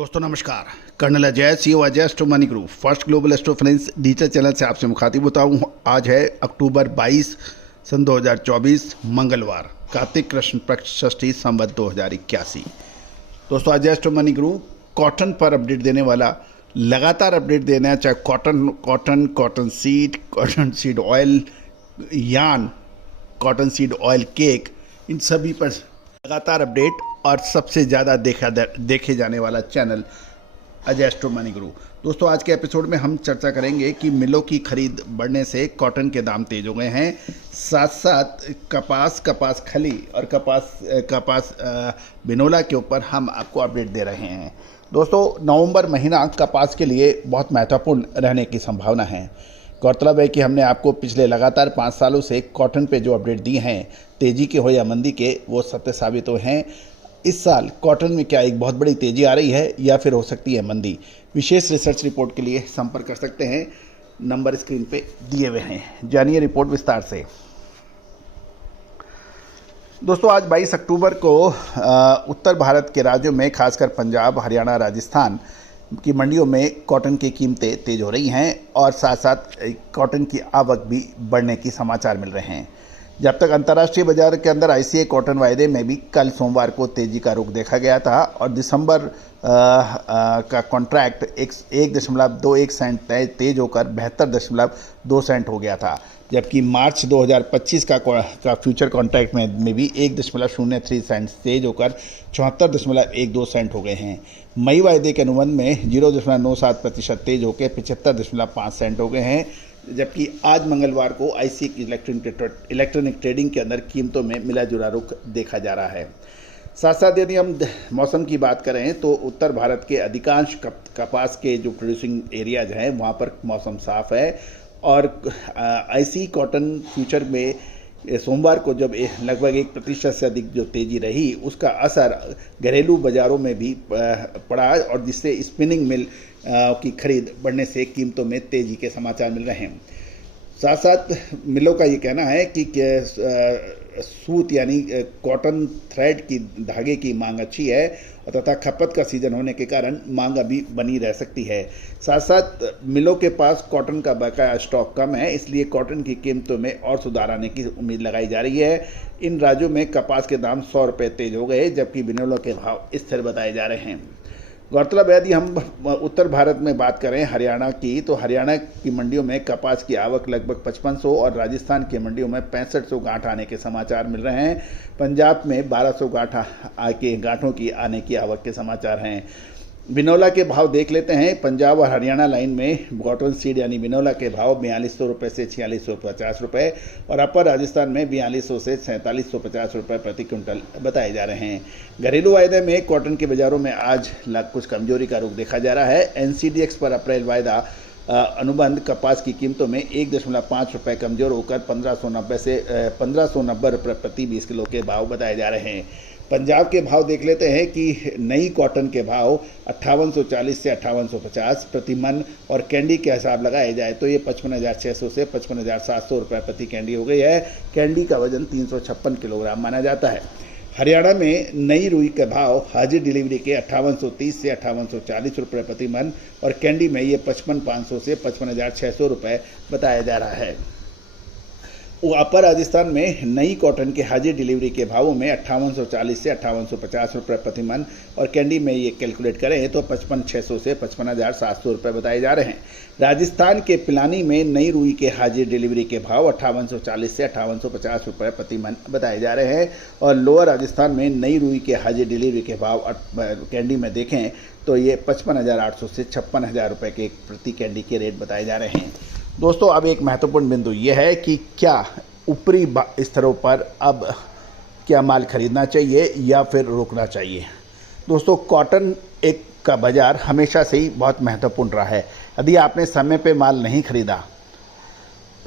दोस्तों नमस्कार। Colonel Ajay CEO Ajay astro money group first global astro finance digital channel से आपसे मुखातिब होता हूँ। आज है अक्टूबर 22 सन 2024 मंगलवार, कार्तिक कृष्ण पक्ष षष्ठी संवत 2081। दोस्तों Ajay astro money group cotton पर अपडेट देने वाला, लगातार अपडेट देना, चाहे cotton seed oil, yarn, cotton seed oil cake, इन सभी पर लगातार अपडेट और सबसे ज़्यादा देखे जाने वाला channel Ajay astro money group. दोस्तों आज के एपिसोड में हम चर्चा करेंगे कि मिलों की खरीद बढ़ने से कॉटन के दाम तेज हो गए हैं, साथ साथ कपास खली और कपास बिनोला के ऊपर हम आपको अपडेट दे रहे हैं। दोस्तों नवंबर महीना कपास के लिए बहुत महत्वपूर्ण रहने की संभावना है। गौरतलब है कि हमने आपको पिछले लगातार 5 सालों से कॉटन पे जो अपडेट दी हैं, तेज़ी के हो या मंदी के, वो सत्य साबित हुए हैं। इस साल कॉटन में क्या एक बहुत बड़ी तेज़ी आ रही है या फिर हो सकती है मंदी? विशेष रिसर्च रिपोर्ट के लिए संपर्क कर सकते हैं, नंबर स्क्रीन पे दिए हुए हैं। जानिए रिपोर्ट विस्तार से। दोस्तों आज 22 अक्टूबर को उत्तर भारत के राज्यों में खासकर पंजाब, हरियाणा, राजस्थान की मंडियों में कॉटन की कीमतें तेज़ हो रही हैं और साथ साथ कॉटन की आवक भी बढ़ने की समाचार मिल रहे हैं। जब तक अंतर्राष्ट्रीय बाजार के अंदर आईसीए कॉटन वायदे में भी कल सोमवार को तेज़ी का रुख देखा गया था और दिसंबर का कॉन्ट्रैक्ट 1.21 सेंट तेज होकर 72.2 सेंट हो गया था, जबकि मार्च 2025 का फ्यूचर कॉन्ट्रैक्ट में भी 1.03 सेंट तेज होकर 74.12 सेंट हो गए हैं। मई वायदे के अनुबंध में 0.97% तेज होकर 75.5 सेंट हो गए हैं, जबकि आज मंगलवार को आईसीए इलेक्ट्रॉनिक ट्रेडिंग के अंदर कीमतों में मिला जुला रुख देखा जा रहा है। साथ साथ यदि हम मौसम की बात करें तो उत्तर भारत के अधिकांश कपास के जो प्रोड्यूसिंग एरियाज हैं वहाँ पर मौसम साफ है और आईसी कॉटन फ्यूचर में सोमवार को जब लगभग 1% से अधिक जो तेज़ी रही, उसका असर घरेलू बाज़ारों में भी पड़ा और जिससे स्पिनिंग मिल की खरीद बढ़ने से कीमतों में तेज़ी के समाचार मिल रहे हैं। साथ साथ मिलों का ये कहना है कि सूत यानी कॉटन थ्रेड की धागे की मांग अच्छी है तथा खपत का सीजन होने के कारण मांग अभी बनी रह सकती है। साथ साथ मिलों के पास कॉटन का बकाया स्टॉक कम है, इसलिए कॉटन की कीमतों में और सुधार आने की उम्मीद लगाई जा रही है। इन राज्यों में कपास के दाम 100 रुपये तेज हो गए, जबकि बिनोला के भाव स्थिर बताए जा रहे हैं। गौरतलब है यदि हम उत्तर भारत में बात करें हरियाणा की, तो हरियाणा की मंडियों में कपास की आवक लगभग 5500 और राजस्थान की मंडियों में 6500 गांठ आने के समाचार मिल रहे हैं। पंजाब में 1200 गांठों की आने की आवक के समाचार हैं। बिनोला के भाव देख लेते हैं। पंजाब और हरियाणा लाइन में कॉटन सीड यानी बिनोला के भाव 4200 रुपये से 4650 रुपये और अपर राजस्थान में 4200 से 4750 रुपये प्रति क्विंटल बताए जा रहे हैं। घरेलू वायदे में कॉटन के बाज़ारों में आज कुछ कमजोरी का रुख देखा जा रहा है। एनसीडीएक्स पर अप्रैल वायदा अनुबंध कपास की कीमतों में 1.5 रुपये कमजोर होकर 1590 रुपये प्रति 20 किलो के भाव बताए जा रहे हैं। पंजाब के भाव देख लेते हैं कि नई कॉटन के भाव 5840 से 5850 प्रति मन और कैंडी के हिसाब लगाए जाए तो ये 55,600 से 55,700 रुपये प्रति कैंडी हो गई है। कैंडी का वजन 356 किलोग्राम माना जाता है। हरियाणा में नई रुई के भाव हाजिर डिलीवरी के 5830 से 5840 रुपये प्रति मन और कैंडी में ये 55,500 से 55,600 रुपये बताया जा रहा है। अपर राजस्थान में नई कॉटन के हाजिर डिलीवरी के भावों में 5840 से 5850 रुपये प्रति मन और कैंडी में ये कैलकुलेट करें तो 55,600 से 55,700 रुपये बताए जा रहे हैं। राजस्थान के पिलानी में नई रुई के हाजिर डिलीवरी के भाव 5840 से 5850 रुपये प्रति मन बताए जा रहे हैं और लोअर राजस्थान में नई रुई के हाजिर डिलीवरी के भाव कैंडी में देखें तो ये 55,800 से 56,000 रुपये के प्रति कैंडी के रेट बताए जा रहे हैं। दोस्तों अब एक महत्वपूर्ण बिंदु ये है कि क्या ऊपरी स्तरों पर अब क्या माल खरीदना चाहिए या फिर रोकना चाहिए। दोस्तों कॉटन का बाज़ार हमेशा से ही बहुत महत्वपूर्ण रहा है। यदि आपने समय पे माल नहीं खरीदा,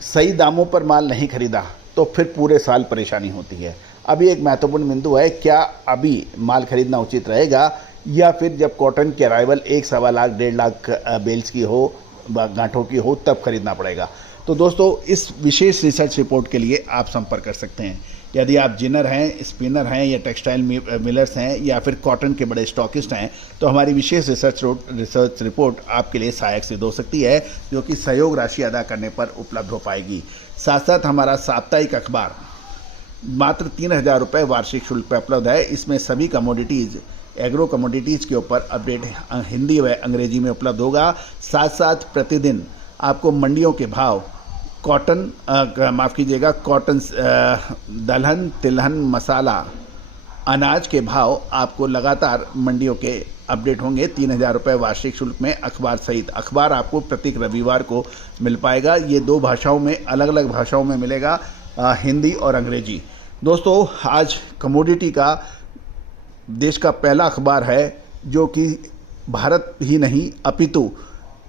सही दामों पर माल नहीं खरीदा तो फिर पूरे साल परेशानी होती है। अभी एक महत्वपूर्ण बिंदु है, क्या अभी माल खरीदना उचित रहेगा या फिर जब कॉटन की अराइवल 1.25 लाख 1.5 लाख बेल्स की हो, गांठों की हो, तब खरीदना पड़ेगा। तो दोस्तों इस विशेष रिसर्च रिपोर्ट के लिए आप संपर्क कर सकते हैं। यदि आप जिनर हैं, स्पिनर हैं या टेक्सटाइल मिलर्स हैं या फिर कॉटन के बड़े स्टॉकिस्ट हैं, तो हमारी विशेष रिसर्च रिपोर्ट आपके लिए सहायक सिद्ध हो सकती है, जो कि सहयोग राशि अदा करने पर उपलब्ध हो पाएगी। साथ साथ हमारा साप्ताहिक अखबार मात्र 3,000 रुपये वार्षिक शुल्क पर उपलब्ध है। इसमें सभी कमोडिटीज़, एग्रो कमोडिटीज़ के ऊपर अपडेट हिंदी व अंग्रेजी में उपलब्ध होगा। साथ साथ प्रतिदिन आपको मंडियों के भाव, कॉटन कॉटन, दलहन, तिलहन, मसाला, अनाज के भाव आपको लगातार मंडियों के अपडेट होंगे 3,000 रुपये वार्षिक शुल्क में अखबार सहित। अखबार आपको प्रत्येक रविवार को मिल पाएगा। ये 2 भाषाओं में, अलग अलग भाषाओं में मिलेगा, हिंदी और अंग्रेजी। दोस्तों, आज कमोडिटी का देश का पहला अखबार है जो कि भारत ही नहीं अपितु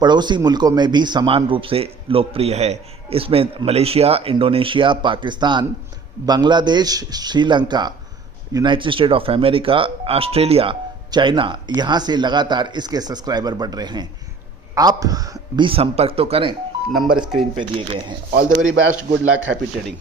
पड़ोसी मुल्कों में भी समान रूप से लोकप्रिय है। इसमें Malaysia, Indonesia, Pakistan, Bangladesh, Sri Lanka, United state of America, Australia, China, यहाँ से लगातार इसके सब्सक्राइबर बढ़ रहे हैं। आप भी संपर्क तो करें, नंबर स्क्रीन पे दिए गए हैं। All the very best, good luck, happy trading.